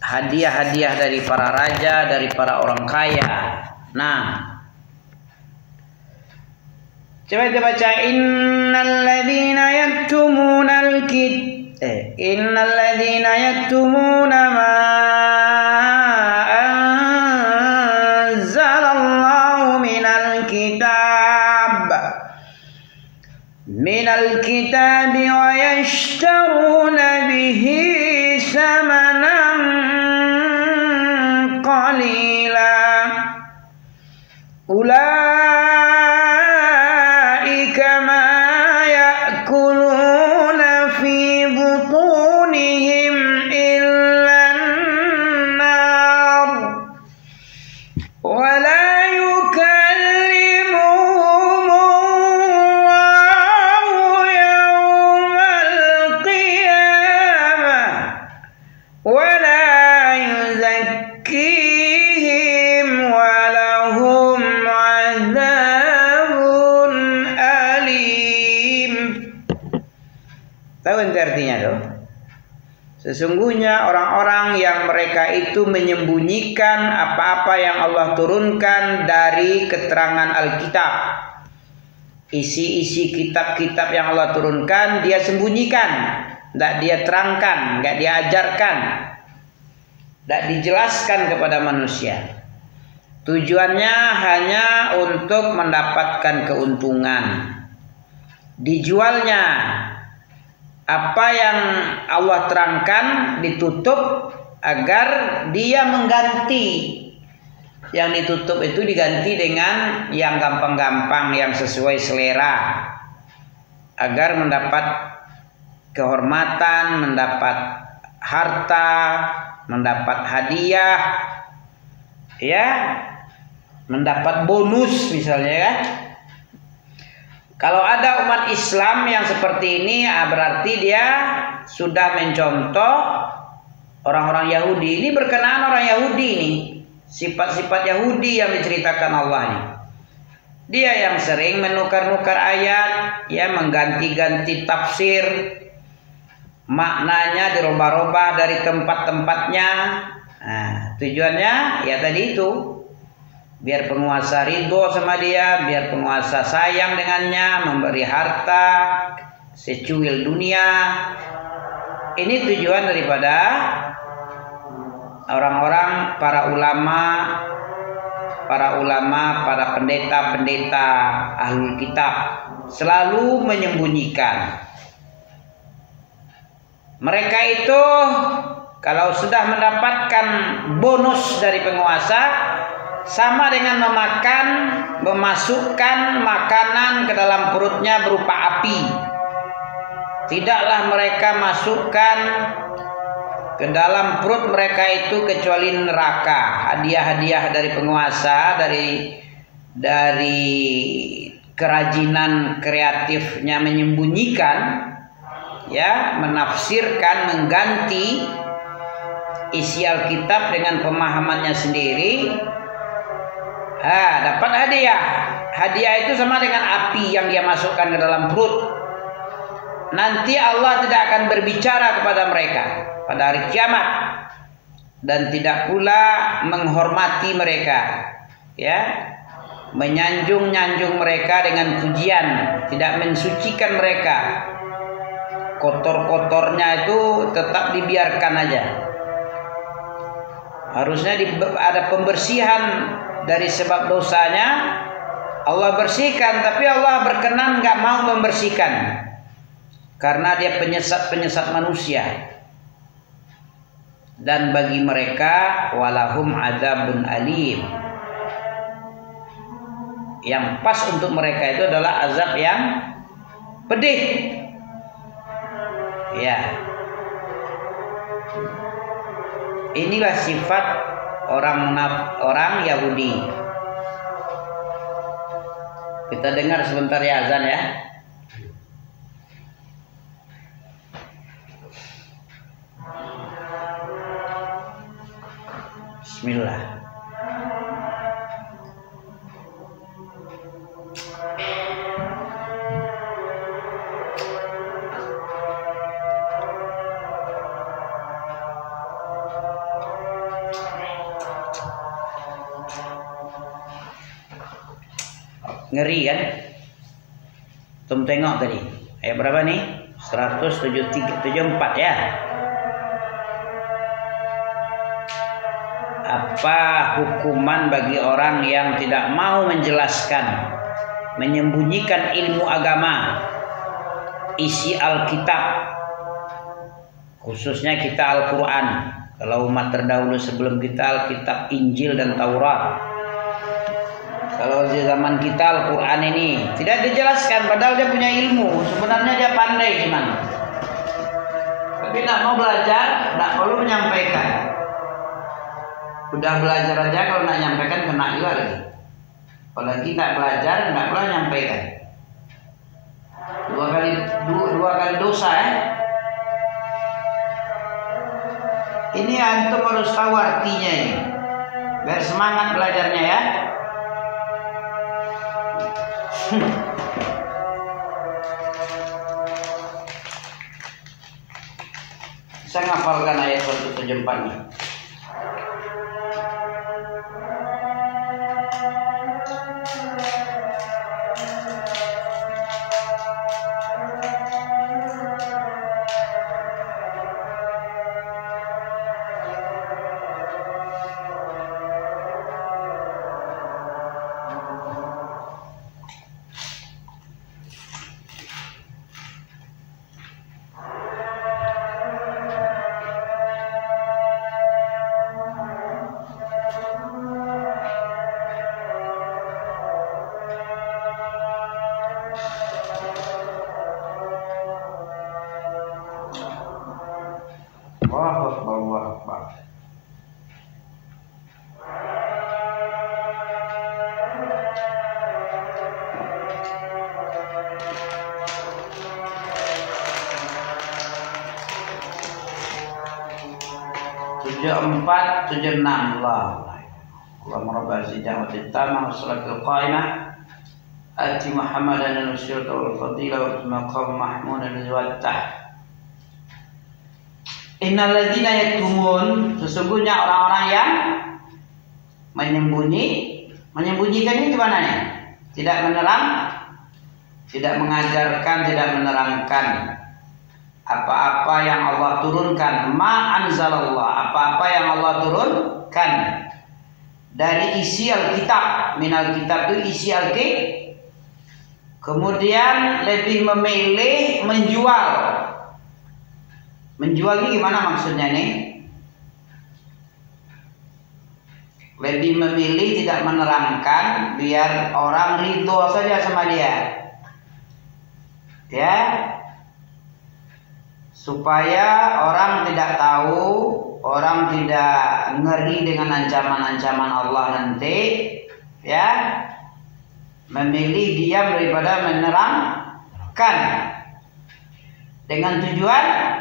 hadiah-hadiah dari para raja, dari para orang kaya. Nah, coba kita baca innal ladzina yaktumuna ma anzalallahu minal kitab wa yashtaruna bihi samanan qalila ulaika ma ya'kuluna fi butunihim illa an-nar wa la artinya tuh. Sesungguhnya orang-orang yang mereka itu menyembunyikan apa-apa yang Allah turunkan dari keterangan Alkitab. Isi-isi kitab-kitab yang Allah turunkan dia sembunyikan, tidak dia terangkan, tidak dia ajarkan, tidak dijelaskan kepada manusia. Tujuannya hanya untuk mendapatkan keuntungan. Dijualnya apa yang Allah terangkan ditutup agar dia mengganti. Yang ditutup itu diganti dengan yang gampang-gampang, yang sesuai selera, agar mendapat kehormatan, mendapat harta, mendapat hadiah, ya, mendapat bonus misalnya ya. Kalau ada umat Islam yang seperti ini, berarti dia sudah mencontoh orang-orang Yahudi. Ini berkenaan orang Yahudi nih. Sifat-sifat Yahudi yang diceritakan Allah nih. Dia yang sering menukar-nukar ayat, ya, mengganti-ganti tafsir, maknanya dirubah-rubah dari tempat-tempatnya. Nah, tujuannya ya tadi itu. Biar penguasa ridho sama dia, biar penguasa sayang dengannya, memberi harta, secuil dunia. Ini tujuan daripada orang-orang, para ulama, para pendeta-pendeta ahlul kitab selalu menyembunyikan. Mereka itu kalau sudah mendapatkan bonus dari penguasa, sama dengan memasukkan makanan ke dalam perutnya berupa api. Tidaklah mereka masukkan ke dalam perut mereka itu kecuali neraka. Hadiah-hadiah dari penguasa, dari kerajinan kreatifnya menyembunyikan, ya, menafsirkan, mengganti isi Alkitab dengan pemahamannya sendiri. Dapat hadiah. Hadiah itu sama dengan api yang dia masukkan ke dalam perut. Nanti Allah tidak akan berbicara kepada mereka pada hari kiamat, dan tidak pula menghormati mereka, ya, menyanjung-nyanjung mereka dengan pujian, tidak mensucikan mereka. Kotor-kotornya itu tetap dibiarkan aja. Harusnya ada pembersihan dari sebab dosanya. Allah bersihkan, tapi Allah berkenan nggak mau membersihkan karena dia penyesat manusia. Dan bagi mereka walahum adzabun alim. Yang pas untuk mereka itu adalah azab yang pedih. Ya. Inilah sifat orang Yahudi. Kita dengar sebentar ya azan ya. Bismillah. Ngeri kan? Tum tengok tadi. Ayat berapa nih? 174 ya. Apa hukuman bagi orang yang tidak mau menjelaskan, menyembunyikan ilmu agama, isi Alkitab, khususnya kita Al-Quran. Kalau umat terdahulu sebelum kita Alkitab, Injil dan Taurat. Kalau di zaman kita Al-Quran ini tidak dijelaskan, padahal dia punya ilmu. Sebenarnya dia pandai cuman, tapi tidak mau belajar, tidak perlu menyampaikan. Udah belajar aja kalau nak nyampaikan kena juga lagi. Apalagi tak belajar, nggak pernah nyampaikan. Dua kali dosa ya. Ini antum harus tahu artinya ini, biar semangat belajarnya ya. Saya ngapalkan ayat 174 nih. Allahu Akbar. Tujuh empat, 76 Allah. Allahumma rabbana zidna wa tamma wa salatul qa'imah. Ati Muhammadan al-syurta wal fadilah wa maqam mahmudan al-wattah. Innal ladzina yaktumun, sesungguhnya orang-orang yang menyembunyikan ini gimana nih? Tidak menerang, tidak mengajarkan, tidak menerangkan apa-apa yang Allah turunkan. Ma anzalallah, apa-apa yang Allah turunkan dari isi Alkitab. Minal kitab itu isi Alkitab. Kemudian lebih memilih menjual. Menjual ini gimana maksudnya nih? Lebih memilih tidak menerangkan biar orang ridho saja sama dia. Ya. Supaya orang tidak tahu, orang tidak ngeri dengan ancaman-ancaman Allah nanti, ya. Memilih diam daripada menerangkan. Dengan tujuan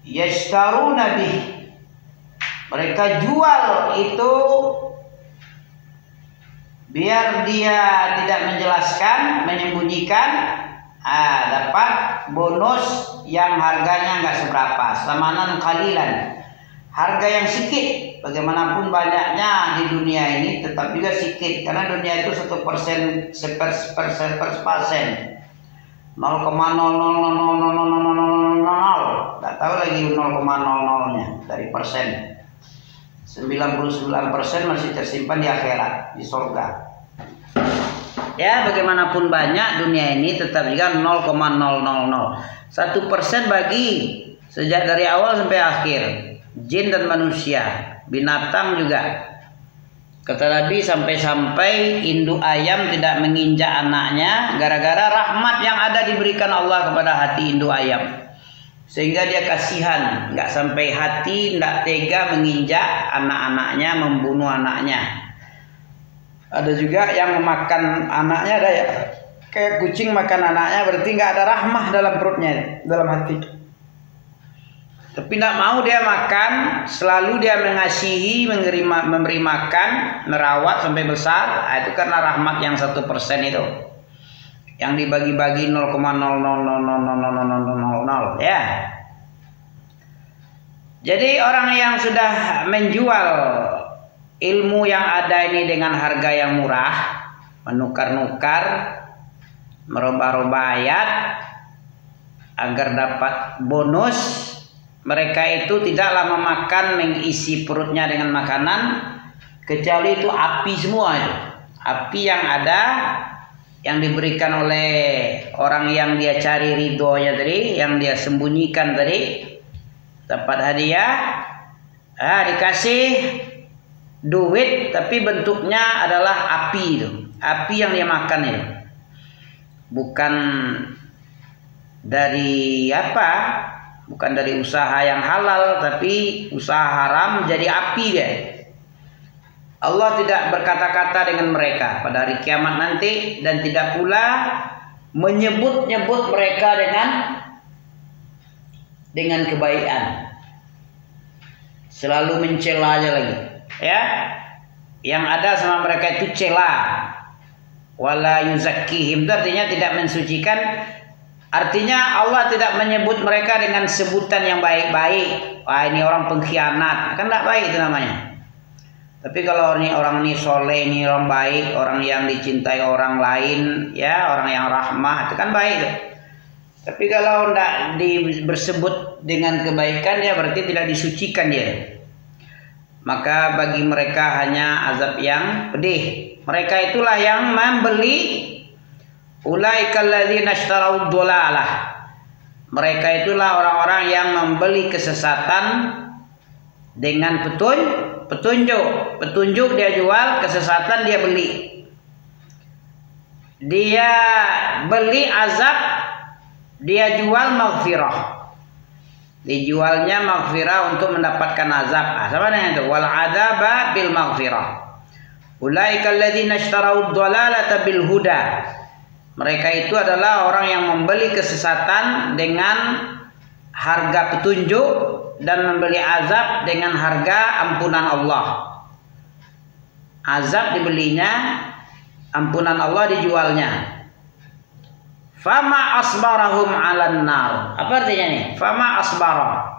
yashtaruna bih, mereka jual itu biar dia tidak menjelaskan, menyembunyikan, dapat bonus yang harganya nggak seberapa, samanan qalilan, harga yang sedikit. Bagaimanapun banyaknya di dunia ini tetap juga sedikit, karena dunia itu 1%, 0,0000000, nggak tahu lagi 0,00-nya dari persen. 99% masih tersimpan di akhirat, di surga. Ya, bagaimanapun banyak dunia ini tetap juga 0,000. 1% bagi sejak dari awal sampai akhir. Jin dan manusia, binatang juga. Kata Nabi, sampai-sampai induk ayam tidak menginjak anaknya gara-gara rahmat yang ada diberikan Allah kepada hati induk ayam. Sehingga dia kasihan, nggak sampai hati, nggak tega menginjak anak-anaknya, membunuh anaknya. Ada juga yang memakan anaknya, ada ya, kayak kucing makan anaknya, berarti nggak ada rahmah dalam perutnya, dalam hati. Tapi tidak mau dia makan, selalu dia mengasihi, memberi makan, merawat sampai besar. Itu karena rahmat yang 1% itu, yang dibagi-bagi 0,0000000 ya. Jadi orang yang sudah menjual ilmu yang ada ini dengan harga yang murah, menukar-nukar, merubah-rubah ayat agar dapat bonus. Mereka itu tidaklah memakan, mengisi perutnya dengan makanan, kecuali itu api semua itu. Api yang ada, yang diberikan oleh orang yang dia cari ridhonya tadi, yang dia sembunyikan tadi, dapat hadiah, dikasih duit, tapi bentuknya adalah api itu, api yang dia makan itu, bukan dari apa, bukan dari usaha yang halal, tapi usaha haram jadi api dia. Allah tidak berkata-kata dengan mereka pada hari kiamat nanti, dan tidak pula menyebut-nyebut mereka dengan kebaikan. Selalu mencela aja lagi, ya. Yang ada sama mereka itu cela. Wala yuzakkihim, artinya tidak mensucikan. Artinya Allah tidak menyebut mereka dengan sebutan yang baik-baik. Wah, ini orang pengkhianat, kan tidak baik itu namanya. Tapi kalau orang ini soleh, ini orang baik, orang yang dicintai orang lain, ya, orang yang rahmah, itu kan baik. Tapi kalau tidak bersebut dengan kebaikan, ya berarti tidak disucikan dia. Maka bagi mereka hanya azab yang pedih. Mereka itulah yang membeli, ulaikal ladzina ishtarau dhalalah. Mereka itulah orang-orang yang membeli kesesatan dengan petunjuk dia jual, kesesatan dia beli. Dia beli azab, dia jual maghfirah. Dijualnya maghfirah untuk mendapatkan azab. Sama dengan itu, wal adzaba bil maghfirah. Ulaikal ladzina ishtarau dhalalata bil huda. Mereka itu adalah orang yang membeli kesesatan dengan harga petunjuk, dan membeli azab dengan harga ampunan Allah. Azab dibelinya, ampunan Allah dijualnya. Fama asbarahum 'alan nar. Apa artinya nih? Fama asbara.